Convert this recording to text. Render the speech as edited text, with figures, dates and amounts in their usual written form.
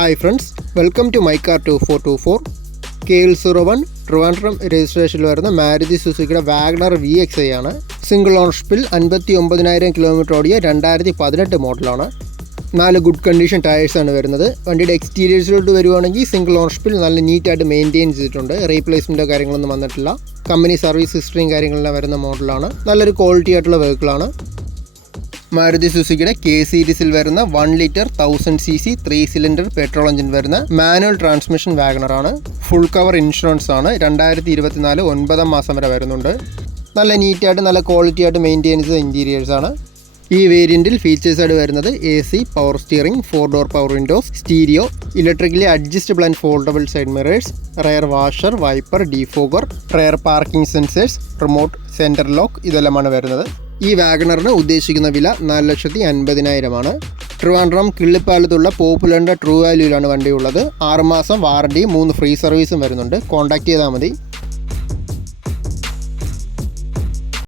Hi friends, welcome to my car 2424 KL01 Trivandrum രജിസ്ട്രേഷനിൽ വരുന്ന Maruti സുസുക്കിയുടെ Wagner VXi ആണ്. Single ഓണർഷിപ്പിൽ 59,000 kilometre ഓടിയ 2018 മോഡലാണ്. 4 ഗുഡ് കണ്ടീഷൻ ടയേഴ്സാണ് വരുന്നത്. വണ്ടിയുടെ എക്സ്റ്റീരിയേഴ്സിലോട്ട് വരുവാണെങ്കിൽ സിംഗിൾ ഓണർഷിപ്പിൽ നല്ല നീറ്റായിട്ട് മെയിൻറ്റെയിൻ ചെയ്തിട്ടുണ്ട്. റീപ്ലേസ്മെൻറ്റോ കാര്യങ്ങളൊന്നും വന്നിട്ടില്ല. കമ്പനി സർവീസ് ഹിസ്റ്ററിയും കാര്യങ്ങളെല്ലാം വരുന്ന മോഡലാണ്. നല്ലൊരു ക്വാളിറ്റി ആയിട്ടുള്ള വെഹിക്കിളാണ്. മാരുതി സുസുക്കിയുടെ K സീരീസിൽ വരുന്ന 1 litre 1000cc 3 cylinder petrol engine വരുന്ന മാനുവൽ ട്രാൻസ്മിഷൻ വാഗണറാണ്. ഫുൾ കവർ ഇൻഷുറൻസ് ആണ്. 2024 9 മാസം വരെ വരുന്നുണ്ട്. നല്ല നീറ്റായിട്ട് നല്ല ക്വാളിറ്റി ആയിട്ട് മെയിൻറ്റെയിൻ ചെയ്ത ഇൻറ്റീരിയേഴ്സാണ്. ഈ വേരിയൻറ്റിൽ ഫീച്ചേഴ്സായിട്ട് വരുന്നത് AC, power steering, 4 door power Windows, stereo, electrically adjustable and foldable side mirrors, rare washer, wiper, defogger, rare parking sensors, remote centre lock ഇതെല്ലാമാണ് വരുന്നത്. ഈ വാഗണറിന് ഉദ്ദേശിക്കുന്ന വില 4,50,000 ട്രിവാൻഡ്രം കിള്ളിപ്പാലത്തുള്ള പോപ്പുലറിൻ്റെ ട്രൂ വാല്യൂയിലാണ് വണ്ടിയുള്ളത്. 6 മാസം വാറണ്ടിയും 3 ഫ്രീ സർവീസും വരുന്നുണ്ട്. കോൺടാക്ട് ചെയ്താൽ മതി.